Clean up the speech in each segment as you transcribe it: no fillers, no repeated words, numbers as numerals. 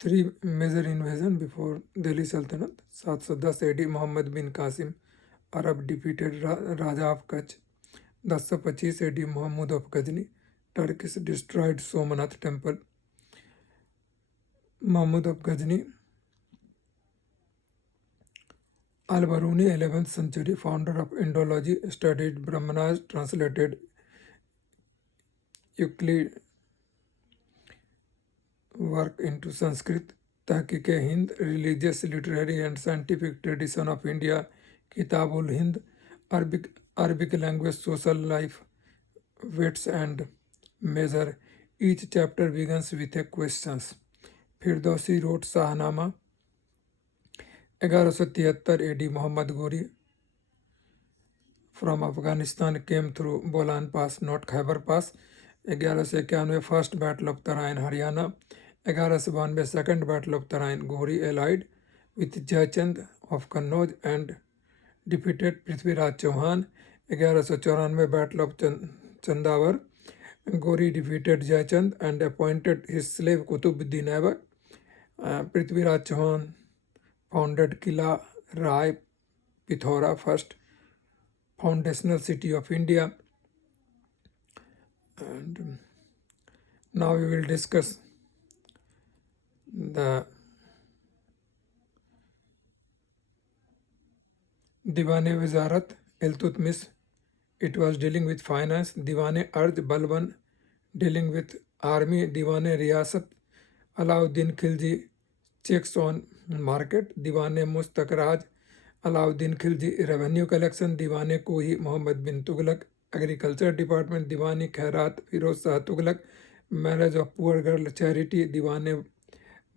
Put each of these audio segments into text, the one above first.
3 major invasion before Delhi Sultanate. 710 AD Muhammad bin Qasim Arab defeated Raja of Kutch. 1025 AD Muhammad of Ghazni Turkish destroyed Somanath temple. Mahmud of Ghazni Al-Baruni 11th century founder of Indology studied Brahmanas, translated Euclid work into Sanskrit. Tahqiq-e-Hind, religious, literary and scientific tradition of India. Kitab-ul-Hind, Arabic language, social life, weights and measure. Each chapter begins with a questions. Firdausi wrote Shahnama. 1173 AD Muhammad Ghori from Afghanistan came through Bolan Pass, not Khyber Pass. 1191 First Battle of Tarain, Haryana. 1192 Second Battle of Tarain, Ghori allied with Jaychand of Kannauj and defeated Prithviraj Chauhan. 1194 Battle of Chandavar. Ghori defeated Jaychand and appointed his slave Kutubuddin Aibak. Prithviraj Chauhan founded Kila Rai Pithora, first foundational city of India. And now we will discuss the Diwane Wizarat Iltutmish. It was dealing with finance. Diwane Arj Balban dealing with army. Diwane Riyasat Alauddin Khilji checks on market. Diwane Mustaq Raj Alauddin Khilji revenue collection. Diwane Kohi Muhammad bin Tughlaq agriculture department. Diwani Khairat Firoz Shah Tughlaq marriage of poor girl charity. Diwane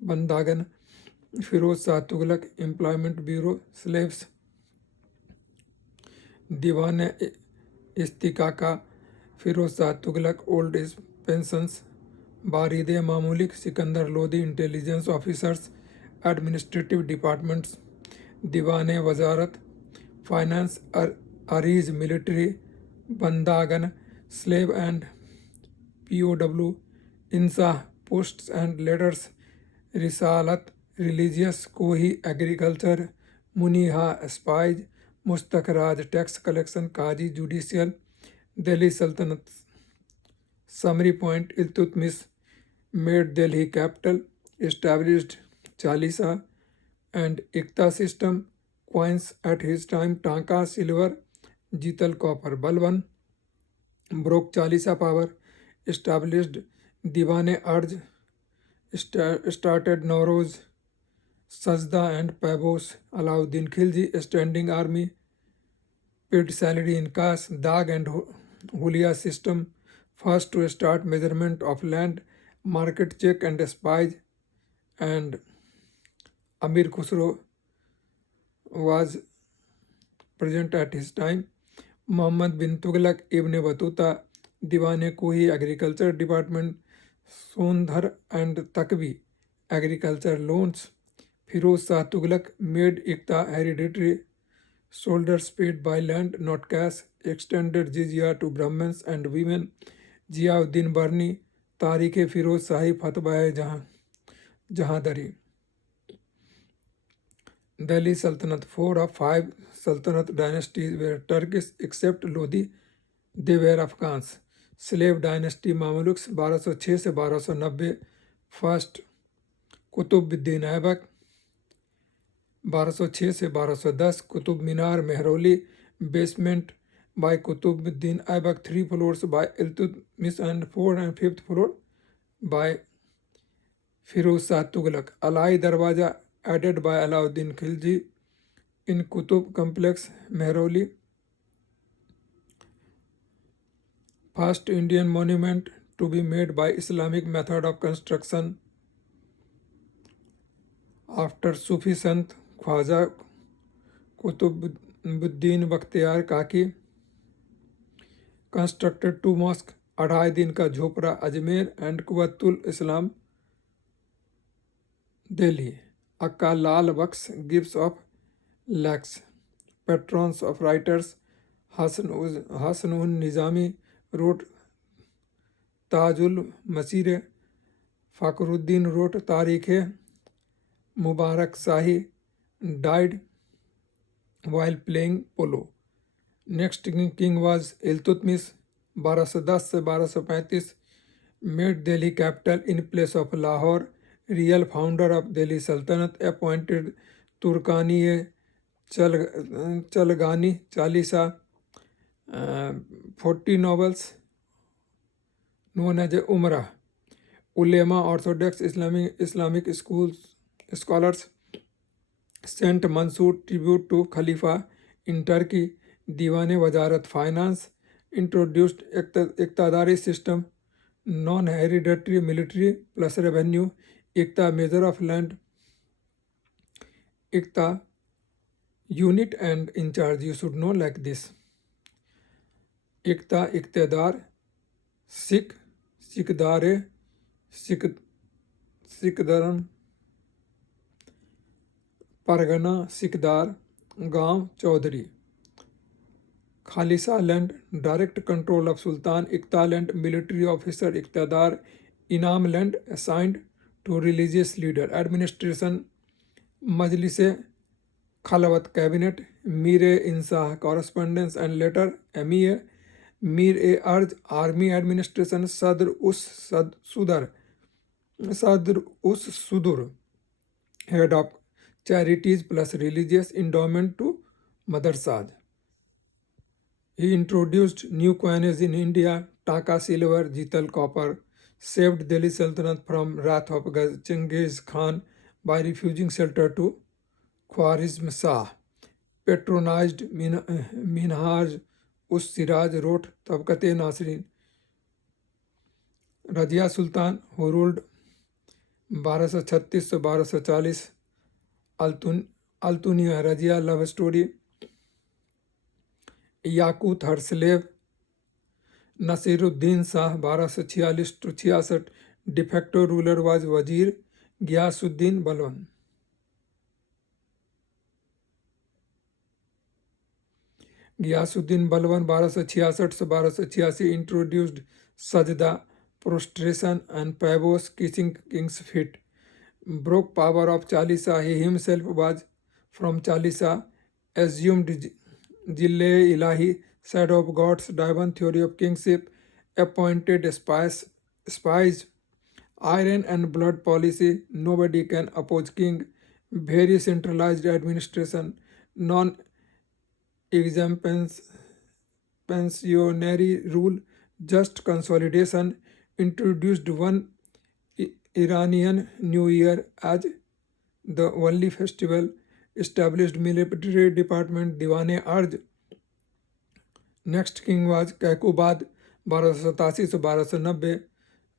Bandagan Firoz Shah Tughlaq employment bureau slaves. Diwane Istikaka Firoz Shah Tughlaq old age pensions. Baride Mamulik Sikandar Lodi intelligence officers administrative departments. Diwane Wazarat finance. Ariz military. Bandagan slave and POW. Insah posts and letters. Risalat religious. Kohi agriculture. Muniha spies. Mustaq Raj tax collection. Qazi judicial. Delhi Sultanate summary point. Iltutmish made Delhi capital, established Chalisa and Ikta system, coins at his time, Tanka silver, Jital copper. Balban broke Chalisa power, established Diwane Arj, started Nauroz, Sajda and Pabos. Alauddin Khilji standing army, paid salary in cash. Dag and Hulia system, first to start measurement of land, market check and spies. And Amir Khusro was present at his time. Muhammad bin Tughlaq Ibn Battuta, Diwane Kohi agriculture department, Sondhar and Takvi agriculture loans. Firoz Shah Tughlaq made Ikta hereditary, soldiers paid by land not cash, extended jizya to Brahmins and women. Ziauddin Barni Tarikh Firoz Shahi Fatwa Jahadari. Delhi Sultanate 4 of 5 Sultanate dynasties were Turkish except Lodi, they were Afghans. Slave dynasty Mamluks 1206 से 1290. First Kutubuddin Aibak 1206 से 1210. Qutub Minar Mehroli basement by Kutubuddin Aibak, 3 floors by Iltutmish and 4 and 5th floor by Firoz Shah Tughlaq. Alai Darwaja added by Alauddin Khilji in Qutub complex Mehroli. First Indian monument to be made by Islamic method of construction after Sufi Sant Khwaja Kutubuddin Bakhtiyar Kaki constructed 2 mosques, Adhai Din Ka Jhopra Ajmer and Quwwatul Islam Delhi. Akka Lal Baks gives of lakhs. Patrons of writers Hasanun Nizami wrote Tajul Masire. Fakhruddin wrote Tarikh Mubarak Shahi died while playing polo. Next king was Iltutmish 1210 से 1235, made Delhi capital in place of Lahore. Real founder of Delhi Sultanate, appointed Turkani Chalgani Chalisa, 40 novels known as Umrah. Ulema, Orthodox Islamic schools scholars, sent Mansour tribute to Khalifa in Turkey. Diwane Wazarat Finance introduced Iqtadari system, non-hereditary military plus revenue, Iqta measure of land, Iqta unit and in charge. You should know like this. Iqta Iqtadar, Sikh, Sikhdare, Sikhdaram, Pargana, Sikhdar, Gaon, Chaudhary. Khalisa land, direct control of Sultan. Iqta land, military officer. Iqtadar, Inam land, assigned to religious leader. Administration, Majlis Khalawat cabinet. Mir Insah correspondence and letter. MEA. Mir Arj army administration. Sadr us Sudur, head of charities plus religious endowment to Madarsad. He introduced new coinage in India, Taka silver, Jital copper, saved Delhi Sultanate from wrath of Genghis Khan by refusing shelter to Khwarizm Shah. Patronized Minhaj us Siraj, wrote Tabqat-e Nasrin. Razia Sultan, who ruled 1236 to 1240, Altunia Razia love story. Yakut, her slave. Nasiruddin Shah 1246 to 66, de facto ruler was Wazir Ghiyasuddin Balwan. Ghiyasuddin Balwan 1266 to 1286 introduced Sajda, prostration and pavos, kissing king's feet. Broke power of Chalisa. He himself was from Chalisa. Assumed Jille Ilahi, shadow of gods, Divan theory of kingship. Appointed spies, iron and blood policy. Nobody can oppose king. Very centralized administration. Non-exemptionary rule. Just consolidation. Introduced one Iranian New Year as the only festival. Established military department. Diwane Arj. Next king was Kaikubad 1287 से 1290.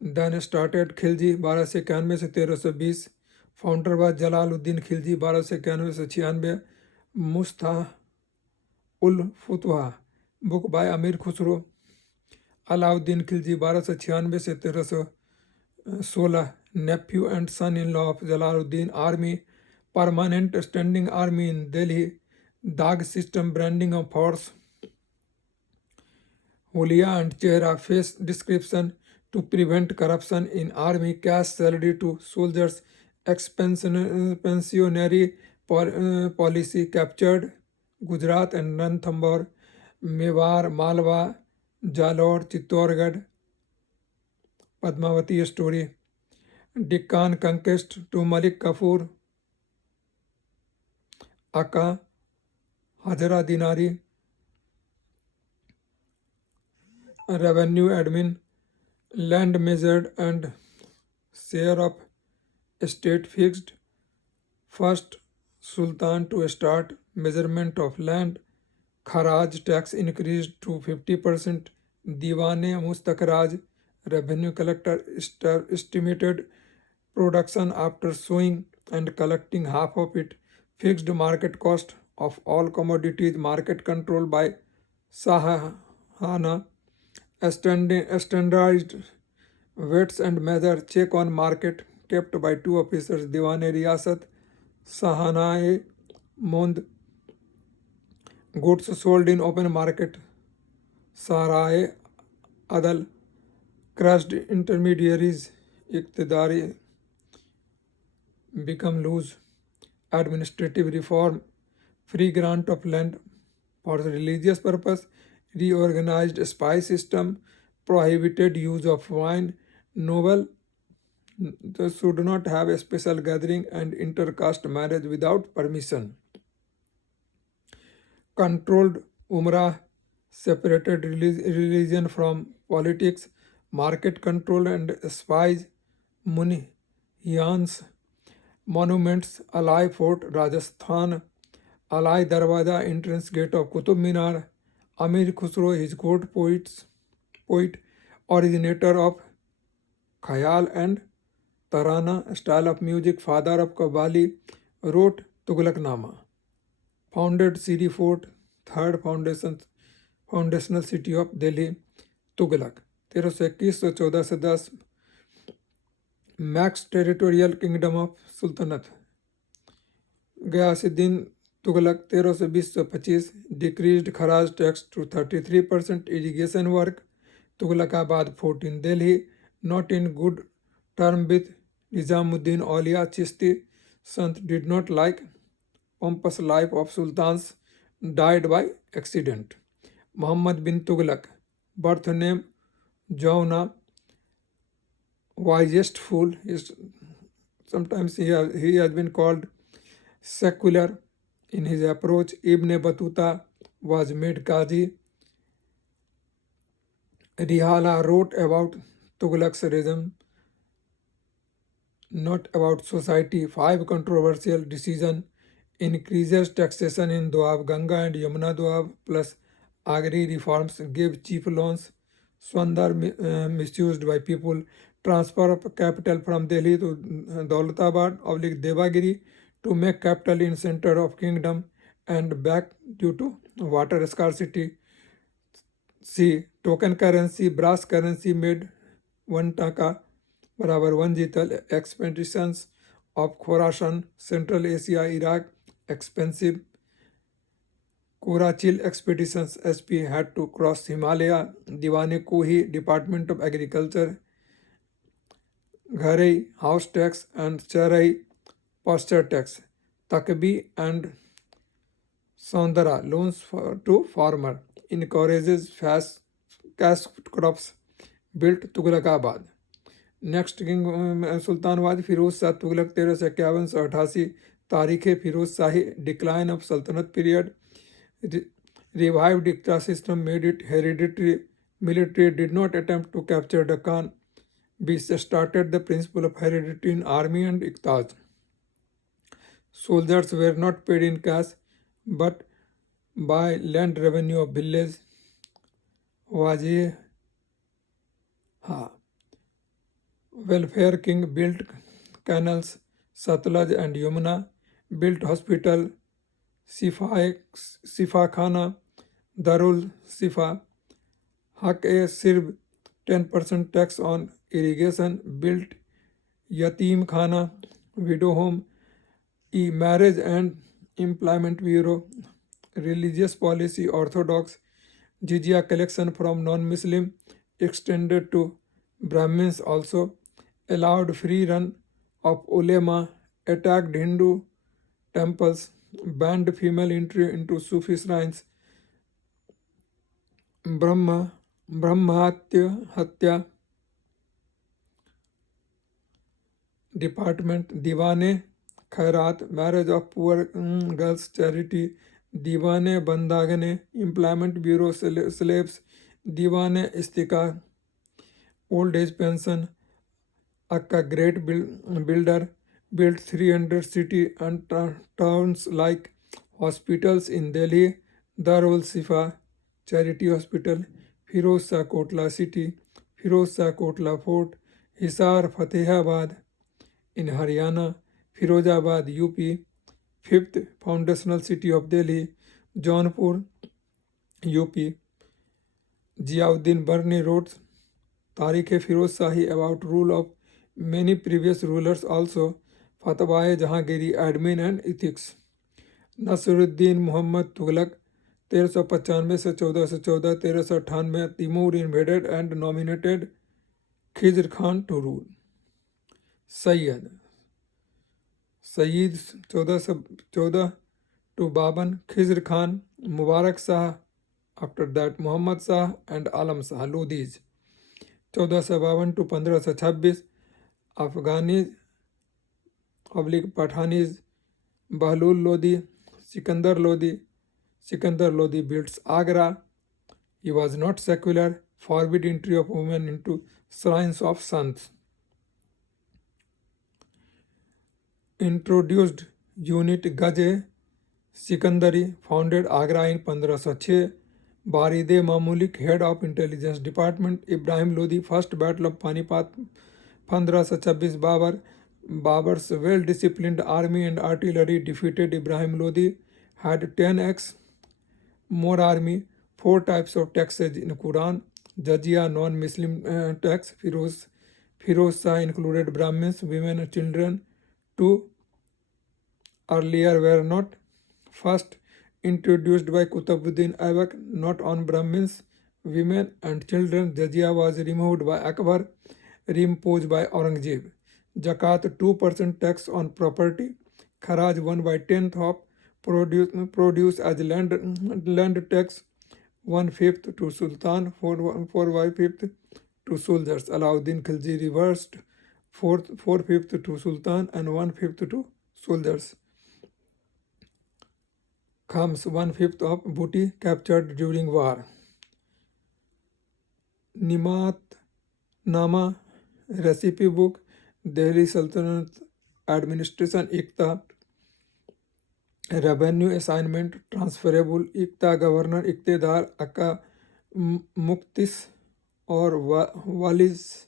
Then started Khilji 1291 से 1320. Founder was Jalaluddin Khilji 1291 से 96. Mustah ul Futuha, book by Amir Khusro. Alauddin Khilji 1296 से 1316. Nephew and son-in-law of Jalaluddin. Army, permanent standing army in Delhi. Dag system, branding of force. Hulia and Chehra face description to prevent corruption in army. Cash salary to soldiers. Expansionary policy. Captured Gujarat and Ranthambore, Mewar, Malwa, Jalore, Chittorgarh. Padmavati story. Deccan conquest to Malik Kafur. Akka, Hajra Dinari. Revenue admin, land measured and share of estate fixed. First Sultan to start measurement of land. Kharaj tax increased to 50%. Diwane Mustakraj, revenue collector, estimated production after sowing and collecting half of it. Fixed market cost of all commodities. Market control by Sahana. Standardized weights and measure. Check on market kept by two officers. Diwane Riyasat, Sahanae Mond. Goods sold in open market. Sarae Adal. Crushed intermediaries. Iqtidari become loose. administrative reform, free grant of land for religious purpose, reorganized spy system, prohibited use of wine, noble should not have a special gathering and intercaste marriage without permission. Controlled Umrah, separated religion from politics, market control and spies, Munihans, monuments, Alai Fort, Rajasthan, Alai Darwaza, entrance gate of Qutub Minar, Amir Khusro, his court poet, originator of Khayal and Tarana, style of music, father of Qawwali, wrote Tughlaqnama, founded Siri Fort, third foundational city of Delhi, Tughlaq, 1321 से 14 से 10, max territorial kingdom of sultanate, Ghiyasuddin Tughlaq 1320 से 25, decreased kharaj tax to 33%, irrigation work, Tughlaqabad fort in Delhi, not in good term with Nizamuddin Aulia Chishti, Sant did not like pompous life of sultans, died by accident. Muhammad bin Tughlaq, birth name Jauna, wisest fool. Sometimes he has been called secular in his approach. Ibn Battuta was made Qazi. Rihala wrote about Tughlaq's regime, not about society. 5 controversial decision: increases taxation in Doab, Ganga and Yamuna Doab, plus Agri reforms, give cheap loans, Swandar misused by people, transfer of capital from Delhi to Daulatabad / Devagiri to make capital in center of kingdom and back due to water scarcity. C. Token currency, brass currency made 1 taka बराबर 1 जीतल. Expeditions of Khorasan, Central Asia, Iraq, expensive. Kurachil expeditions, SP had to cross Himalaya. Diwane Kohi, Department of Agriculture. Gharei, house tax, and Charai, pasture tax. Takbi and Saundara, loans to farmer. Encourages cash crops. Built Tughlaqabad. Next king सुल्तानवाद फिरोज शाह तुगलक 1351 से 88, Tarikh Firoz Shahi, decline of sultanate period, revive डिक्टा system made it hereditary, military did not attempt to capture Deccan, be started the principle of heredity in army and iqtas, soldiers were not paid in cash but by land revenue of village. Wajih welfare king built canals, Satluj and Yamuna, built hospital, Sifa Khana, Darul Sifa, Haq-e-Sirb, 10% tax on irrigation, built Yatim Khana, widow home, marriage and employment bureau, religious policy orthodox, jizya collection from non-Muslim extended to Brahmins also, allowed free run of ulema, attacked Hindu temples, banned female entry into Sufi shrines, Brahmahatya department, Diwane Khairat, marriage of poor girls charity, Diwane Bandagane, employment bureau slaves, Diwane Istika, old age pension. Akka, great builder, built 300 city and towns like hospitals in Delhi, Darul Sifa charity hospital, Firoz Shah Kotla city, Firoz Shah Kotla fort, Hisar Fatehabad in Haryana, Firozabad UP, 5th foundational city of Delhi, Jaunpur UP. Ziauddin Barni wrote Tarikh-e-Firoz Shahi about rule of many previous rulers also, Fatwa-e Jahangiri, admin and ethics. Nasiruddin Muhammad Tughlaq 1395 से 1414, 1398, Timur invaded and nominated Khizr Khan to rule. Sayyid Sayyid 1414 to Baban, Khizr Khan, Mubarak Shah, after that Muhammad Shah and Alam Shah Lodhis. 1452 to 1526 Afghanis / Pathanis, Bahlul Lodi, Sikandar Lodi. Sikandar Lodi builds Agra. He was not secular, forbid entry of women into shrines of sants. Introduced unit Gaje Sikandari, founded Agra in 1506. Baride Mamulik, head of intelligence department. Ibrahim Lodi, first battle of Panipat 1526. Babar's well-disciplined army and artillery defeated Ibrahim Lodi, had 10x more army, 4 types of taxes in Quran, Jizya, non-Muslim tax, Firoz Shah included Brahmins, women and children. 2 earlier were not. First introduced by Qutbuddin Aibak, not on Brahmins, women and children. Jizya was removed by Akbar, reimposed by Aurangzeb. Zakat 2% tax on property. Kharaj 1/10 of produce as land tax. 1/5 to Sultan, 4/5 to soldiers. Alauddin Khilji reversed 4/5 to Sultan and 1/5 to soldiers. Khams 1/5 of booty captured during war. Nimat Nama recipe book, Delhi Sultanate administration, Ikta, revenue assignment, transferable, Ikta governor, Iktedar, Akka Muktis or Walis,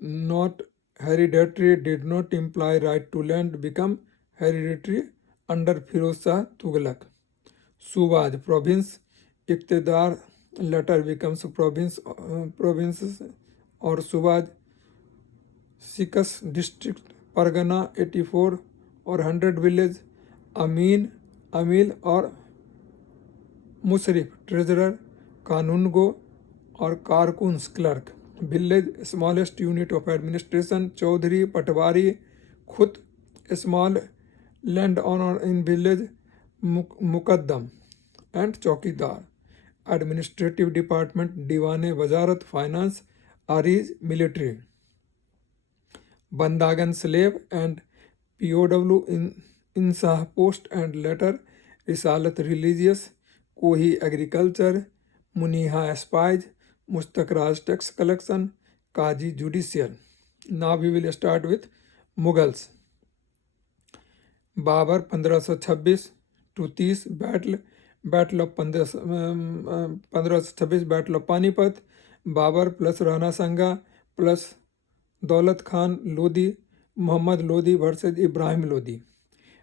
not hereditary, did not imply right to land, become hereditary under Firoz Shah Tughlaq. Subaj, province, Iktedar later becomes provinces or Subaj. Sikas district, Pargana 84 or 100 village. Amil or Musrif, treasurer. Kanungo or Karkuns, clerk. Village, smallest unit of administration. Chaudhary, Patwari, Khut, small landowner in village. Mukaddam and Chowkidar. Administrative department, Diwane Wazarat, finance. Ariz, military. Bandagan, slave and POW in Insah, post and later Risalat, religious. Kohi, agriculture. Muniha, spies. Mustakraj, tax collection. Kaji, judicial. Now we will start with Mughals. Babur 1526 to 30 battle of 1526, battle of Panipat. Babur plus Rana Sanga plus Daulat Khan Lodi, Muhammad Lodi versus Ibrahim Lodi.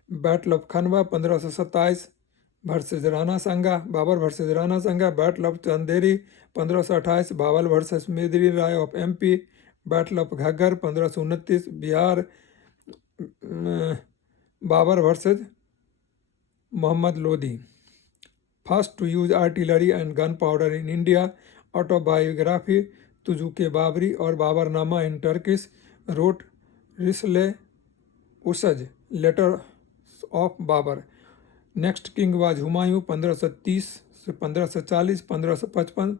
Battle of Khanwa 1527 versus Rana Sanga, Babur versus Rana Sanga. Battle of Chanderi 1528, Babur versus Medri Rai of MP. Battle of Ghaggar 1529, Bihar, Babur versus Muhammad Lodi. First to use artillery and gunpowder in India. Autobiography, Tuzuke Babri or Babarnama in Turkish, wrote Risale Usaj, letter of Babur. Next king was Humayun 1530 से 1540, 1555,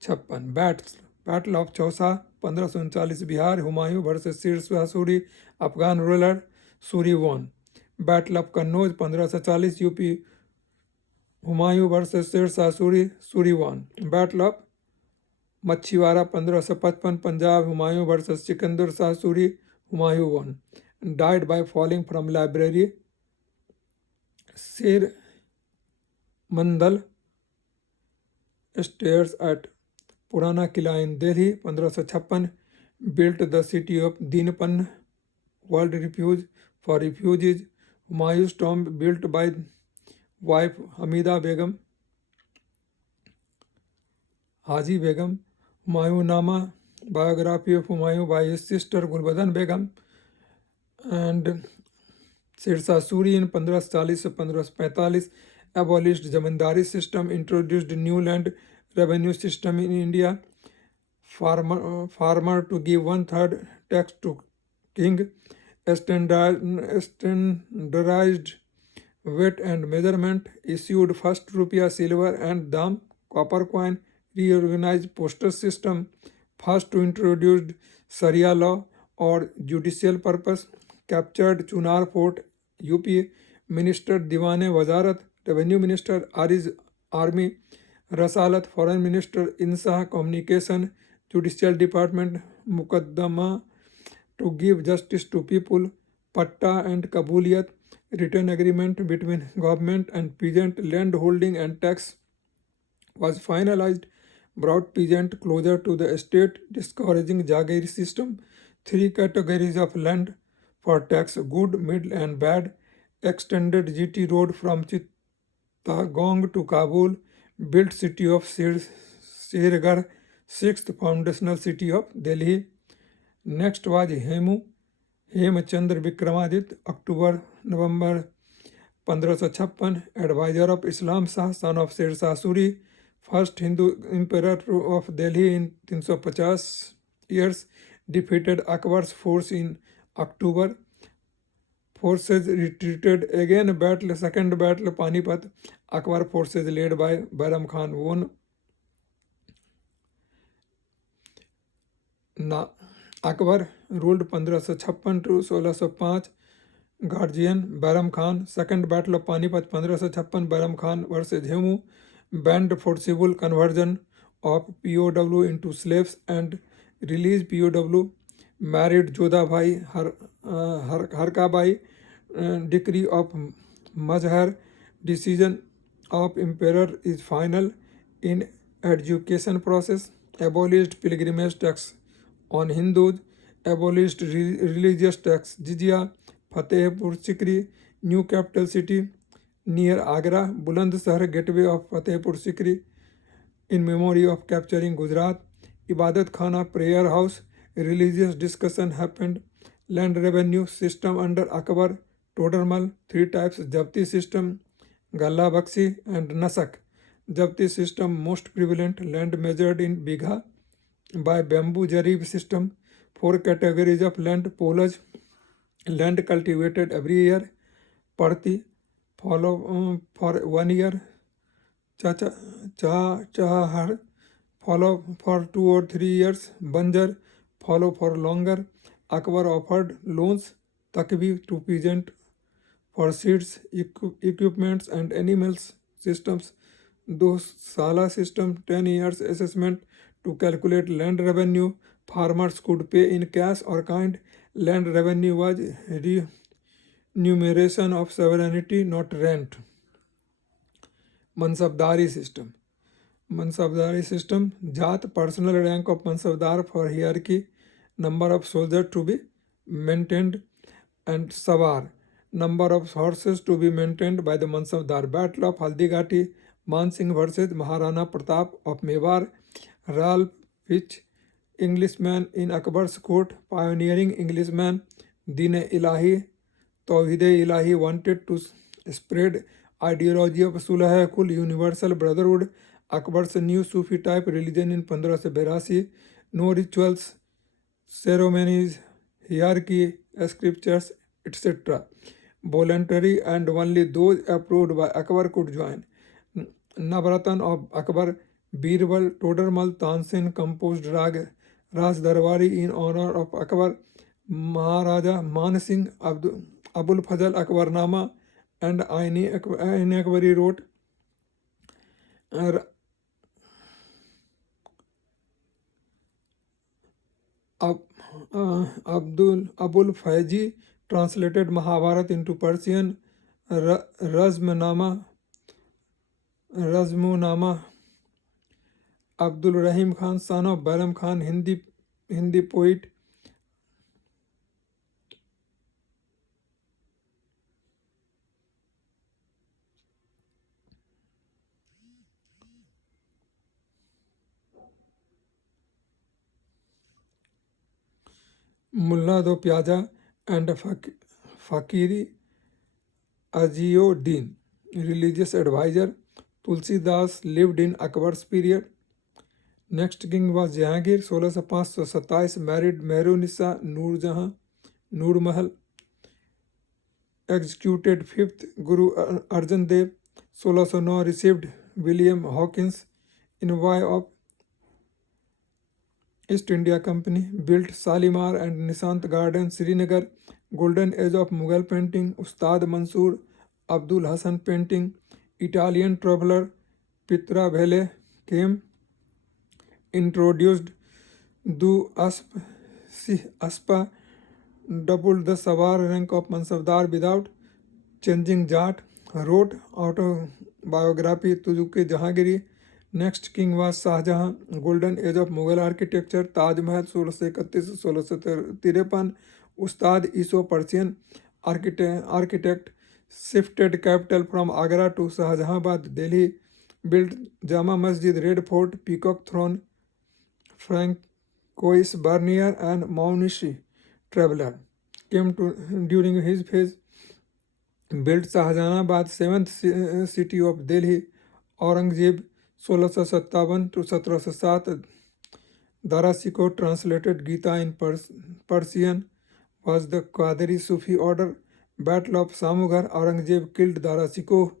56. Battle of Chausa 1539, Bihar, Humayun versus Sher Shah Suri, Afghan ruler, Suri won. Battle of Kannauj 1540, UP, Humayun versus Sher Shah Suri, Suri won. Battle of Machiwara 1555, Punjab, Humayun versus Sikandar Shah Suri, Humayun won. Died by falling from library. Sher Mandal stairs at Purana Kila in Delhi 1556, built the city of Dinpan, world refuge for refugees. Humayun's tomb built by wife Hamida Begum, Haji Begum. Humayun-Nama, biography of Humayun by his sister Gulbadan Begum. And Sher Shah Suri in 1540 to 1545 abolished zamindari system, introduced new land revenue system in India. Farmer to give 1/3 tax to king. standardized weight and measurement, issued first rupiah, silver and dam copper coin, reorganized postal system, first to introduce Sharia law or judicial purpose, captured Chunar Fort, UP, Minister Diwane Wazarat, Revenue Minister Ariz Army, Rasalat Foreign Minister Insah Communication, Judicial Department Mukaddama to give justice to people, Patta and Kabuliyat, written agreement between government and peasant land holding and tax was finalized, brought peasant closer to the state, discouraging Jagiri system, three categories of land for tax, good, middle and bad, extended GT road from Chittagong to Kabul, built city of Srinagar, sixth foundational city of Delhi. Next was Hemchandra Vikramaditya, October-November 1556, advisor of Islam Shah, son of Sher Shah Suri, first Hindu emperor of Delhi in 350 years, defeated Akbar's force in October. Forces retreated again, second battle Panipat. Akbar forces led by Bairam Khan won. Akbar ruled 1556 to 1605. Guardian Bairam Khan, second battle of Panipat 1556, Bairam Khan versus Hemu, banned forcible conversion of POW into slaves and released POW, married Jodha Bhai Harka Bhai, decree of Mazhar, decision of emperor is final in education process, abolished pilgrimage tax on Hindus, abolished religious tax jizya, Fatehpur Sikri, new capital city near Agra, Bulandshahr gateway of Fatehpur Sikri, in memory of capturing Gujarat, Ibadat Khana prayer house, religious discussion happened, land revenue system under Akbar, Todarmal, three types, Japti system, Galla Bakshi and Nasak. Japti system most prevalent, land measured in Bigha by bamboo jarib system, four categories of land, polage, land cultivated every year, Parti, follow for 1 year, Chahar, follow for 2 or 3 years, Banjar, follow for longer. Akbar offered loans, Takvi to peasant for seeds, equipments and animals systems. Those Sala system, 10 years assessment to calculate land revenue. Farmers could pay in cash or kind. Land revenue was remuneration of sovereignty, not rent. Mansabdari system. Mansabdari system, Jat, personal rank of Mansabdar for hierarchy, number of soldiers to be maintained, and Savar, number of horses to be maintained by the Mansabdar. Battle of Haldigati, Man Singh versus Maharana Pratap of Mewar, Ralph Fitch, Englishman in Akbar's court, pioneering Englishman, Dine Ilahi, Tawhid-e Ilahi wanted to spread ideology of Sulh Kul, universal brotherhood, Akbar's new Sufi type religion in 1582, no rituals, ceremonies, hierarchy, scriptures, etc. Voluntary and only those approved by Akbar could join. Navratan of Akbar, Birbal, Todarmal, Tansin composed Raj Darwari in honor of Akbar, Maharaja Man Singh, Abul Fazal Akbarnama, and Aini Akbari wrote Abul Faizi translated Mahabharat into Persian, Razmunama, Abdul Rahim Khan, son of Bairam Khan, Hindi poet. Mullah Do Piaja and Fakiri Azio-Din, religious advisor. Tulsi Das lived in Akbar's period. Next king was Jahangir, 1605-27, married Mehrunissa Noor Mahal. executed 5th Guru Arjan Dev 1609 received William Hawkins envoy of East India Company, built Shalimar and Nishant Garden, Srinagar. Golden age of Mughal painting, Ustad Mansoor Abdul Hassan painting. Italian traveler Pietra Vele came, introduced Du Aspa, doubled the Sawar rank of Mansabdar without changing Jat, wrote autobiography Tujuke Jahangiri. Next king was Shah Jahan. Golden age of Mughal architecture, Taj Mahal 1631-1653. Ustad Iso Persian architect, shifted capital from Agra to Shahjahanabad, Delhi. Built Jama Masjid, Red Fort, Peacock Throne. Francois Bernier and Maunishi traveler came to during his phase. Built Shahjahanabad, 7th city of Delhi. Aurangzeb 1657 to 1707. Dara Shikoh translated Gita in Persian, was the Qadiri Sufi order. Battle of Samughar, Aurangzeb killed Dara Shikoh,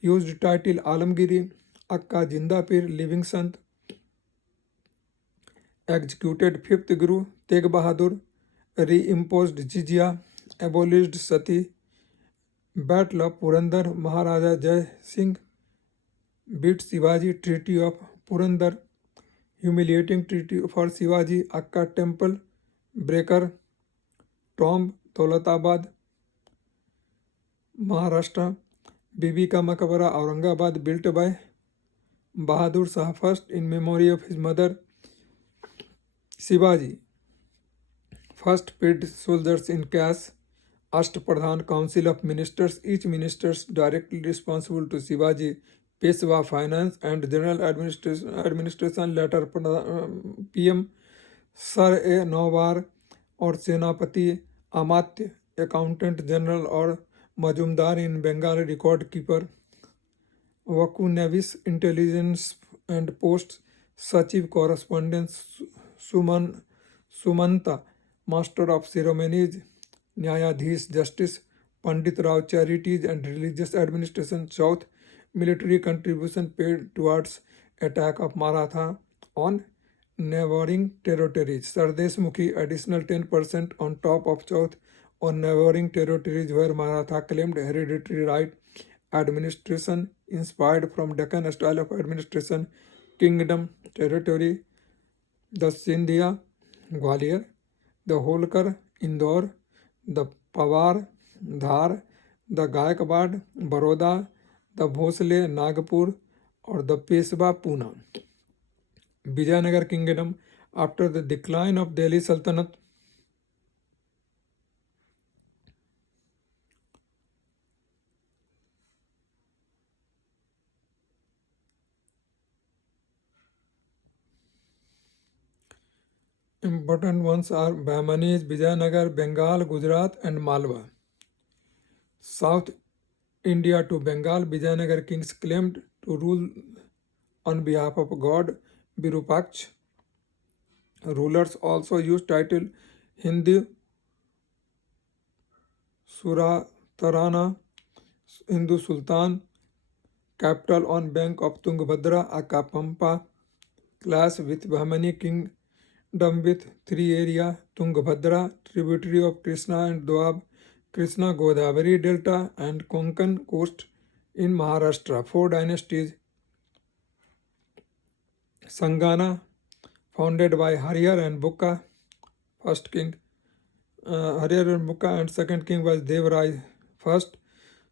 used title Alamgiri. Akka Jinda Pir, living Sant, executed 5th Guru Tegh Bahadur, reimposed jizya, abolished sati. Battle of Purandar, Maharaja Jai Singh beat Shivaji, Treaty of Purandar, humiliating treaty for Shivaji. Akka temple breaker, tomb Daulatabad, Maharashtra. Bibi ka Maqbara, Aurangabad, built by Bahadur Shah first in memory of his mother Shivaji. First paid soldiers in cash. Ashtapradhan, Council of Ministers, each minister directly responsible to Shivaji. Peshwa, Finance and General Administration, later PM Sar A Nawar और सेनापति अमात्य, Accountant General और Majumdar in Bengal, record keeper. Vaku Navis, Intelligence and Posts, Sachiv, Correspondence. Sumanta, Master of Ceremonies. Nyayadhish, Justice. Pandit Rao, Charities and Religious Administration. South, military contribution paid towards attack of Maratha on neighboring territories. Sardesh Mukhi, additional 10% on top of South on neighboring territories where Maratha claimed hereditary right. Administration inspired from Deccan style of administration. Kingdom, territory, the Sindhia, Gwalior, the Holkar, Indore, the Pawar, Dhar, the Gaikwad, Baroda, the Bhosle, Nagpur, or the Peshwa, Pune. Vijayanagar Kingdom, after the decline of Delhi Sultanate, important ones are Bahmanis, Vijayanagar, Bengal, Gujarat and Malwa. South India to Bengal, Vijayanagar kings claimed to rule on behalf of God Virupaksh. Rulers also used title Hindu Suratarana, Hindu Sultan. Capital on bank of Tungabhadra, Akapampa. Clash with Bahmani kingdom with 3 area: Tungabhadra, tributary of Krishna and Doab, Krishna Godavari Delta and Konkan coast in Maharashtra. 4 dynasties. Sangana, founded by Harihar and Bukka, first king. Harihar and Bukka, and second king was Devrai first.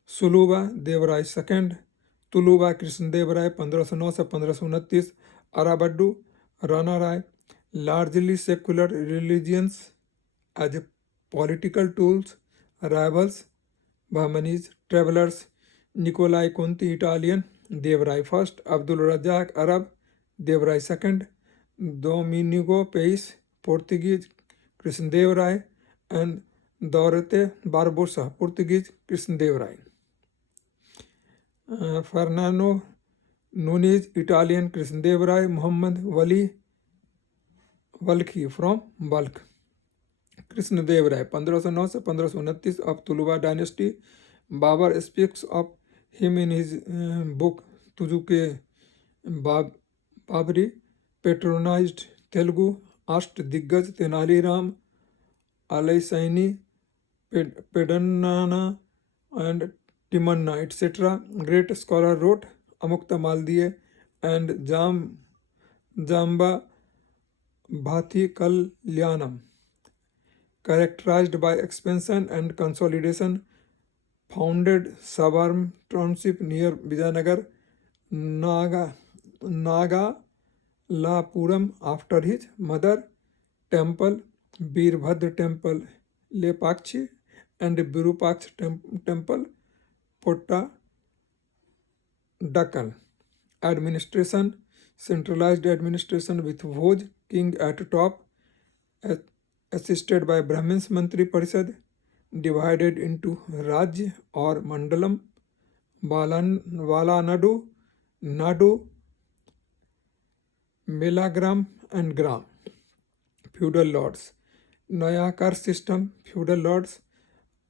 Suluba, Devrai second. Tuluba, Krishnadev Rai 1509 से 1529. Arabaddu, Rana Rai. Largely secular religions as political tools. Rivals, Bahmanis. Travelers, Nicolai Conti, Italian, Devrai first. Abdul Razak, Arab, Devrai second. Domenico Pais, Portuguese, Krishnadev Rai, and Dorothy Barbosa, Portuguese, Krishnadev Rai. Fernando Nunes, Italian, Krishnadev Rai. Muhammad Wali Walki from Balkh. Krishnadeva राय 1509 से 1529 of Tuluva dynasty. Babar speaks of him in his book Tujuke Babri. Patronized Telugu, Asht-Diggaj, Tenali Ram, Alai Saini, Pedannana and Timanna, etc. Great scholar wrote Amukta Maldiye and Jamba Bhati Kalyanam. Characterized by expansion and consolidation, founded Savarm township near Vijayanagar, Nagalapuram after his mother, temple, Birbhadra temple, Lepakshi, and Virupaksh temple, Potta, Dakkan. Administration, centralized administration with Bhoj king at top, assisted by Brahmins Mantri Parishad, divided into Rajya or Mandalam, Valanadu, Nadu, Melagram and Gram. Feudal lords. Nayakar system, feudal lords.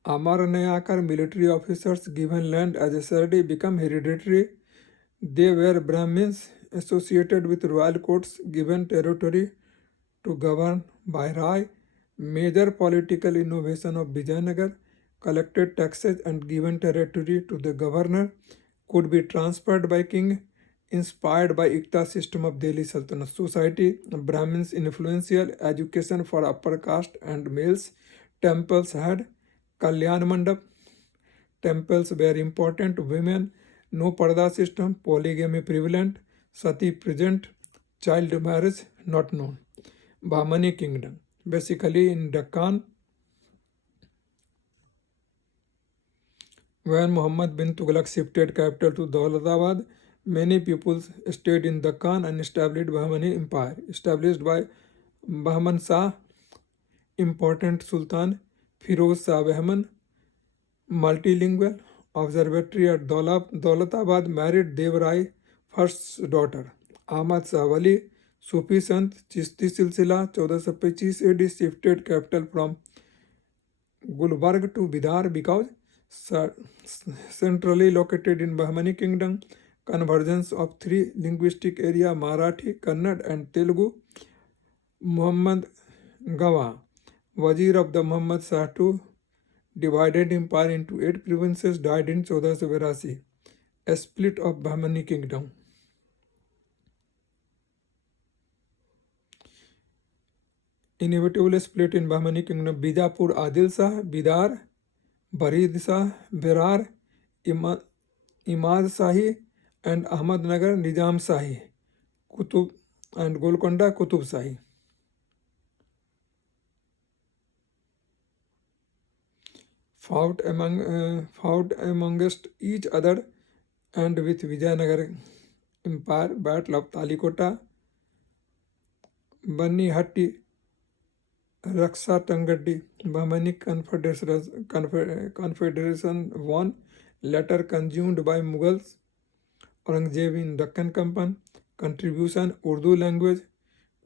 Amar Nayakar military officers given land as a surety become hereditary. They were Brahmins associated with royal courts given territory to govern by Rai. Major political innovation of Vijayanagar, collected taxes and given territory to the governor, could be transferred by king, inspired by Ikta system of Delhi Sultanate. Society, Brahmins influential, education for upper caste and males. Temples had Kalyan Mandap. Temples were important. Women, no parda system, polygamy prevalent, sati present, child marriage not known. Bahmani kingdom, basically in Deccan. When Muhammad bin Tughlaq shifted capital to Daulatabad, many peoples stayed in Deccan and established Bahmani empire, established by Bahman Shah, important Sultan Firoz Shah Bahman, multilingual, observatory at Daulatabad, married Dev Rai first daughter. Ahmad Shah Wali, Sufi Sant, Chishti Silsila, 1425 AD, shifted capital from Gulbarg to Bidar because centrally located in Bahmani kingdom. Convergence of three linguistic area, Marathi, Kannada and Telugu. Muhammad Gawa, Wazir of the Muhammad Shah II, divided empire into 8 provinces, died in 1482. A split of Bahmani kingdom. Inevitable split in Bahmani kingdom. Bijapur Adil Shah, Bidar, Barid Shah, Berar, Imad Shahi and Ahmadnagar Nizam Shahi, Kutub and Golconda Kutub Shahi. Fought amongst each other and with Vijayanagar empire. Battle of Talikota, Banni Hatti, Raksha Tangaddi. Bahmani Confederation won, later consumed by Mughals. Aurangzeb in Deccan Company. Contribution, Urdu language.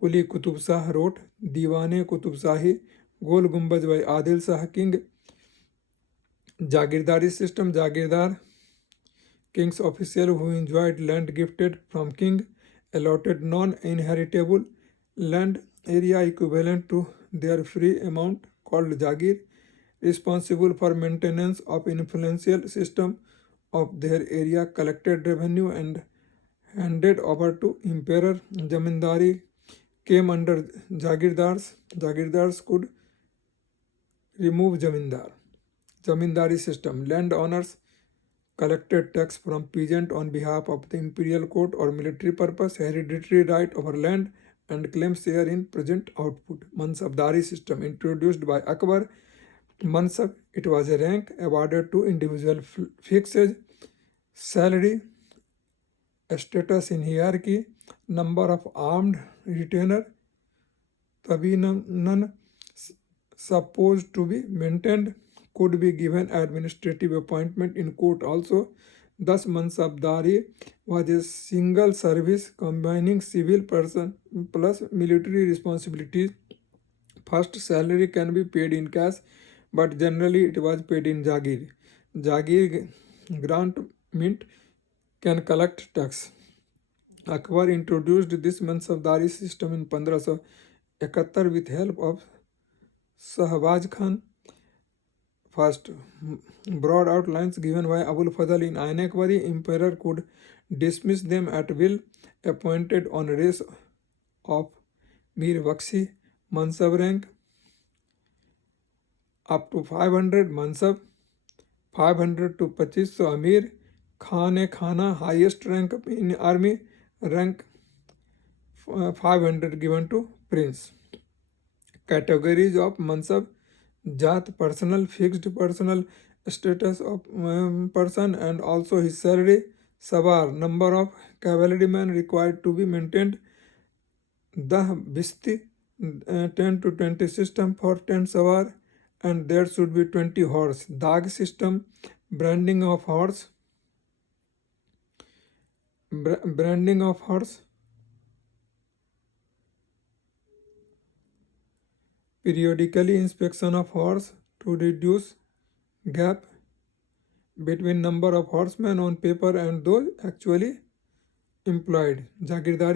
Kuli Qutub Shah wrote Diwane Qutub Shahi. Gol Gumbaz by Adil Shah king. Jagirdari system, Jagirdar, king's official who enjoyed land gifted from king, allotted non-inheritable land area equivalent to their free amount called Jagir, responsible for maintenance of influential system of their area, collected revenue and handed over to emperor. Zamindari came under Jagirdars. Jagirdars could remove Zamindar. Zamindari system, landowners collected tax from peasant on behalf of the imperial court or military purpose, hereditary right over land and claim share in present output. Mansabdari system, introduced by Akbar. Mansab, it was a rank awarded to individual, fixed salary, status in hierarchy, number of armed retainer, tabi none supposed to be maintained, could be given administrative appointment in court also. Thus, Mansabdari was a single service combining civil person plus military responsibilities First salary can be paid in cash, but generally it was paid in Jagir. Jagir grant mint can collect tax. Akbar introduced this Mansabdari system in 1571 with help of Shahbaz Khan. First, broad outlines given by Abul Fadl in Ain Akbari, emperor could dismiss them at will, appointed on race of Mir Bakshi, Mansab rank up to 500 Mansab, 500 to 2500 Amir, Khan-e-Khana, highest rank in army, rank 500 given to Prince. Categories of Mansab: Jat, personal, fixed personal status of person and also his salary. Sabar, number of cavalrymen required to be maintained. Dah Bisti, 10 to 20 system for 10 Savar, and there should be 20 horse. Dag system, branding of horse. Branding of horse. Periodically inspection of horse to reduce gap between number of horsemen on paper and those actually employed. Jagirdari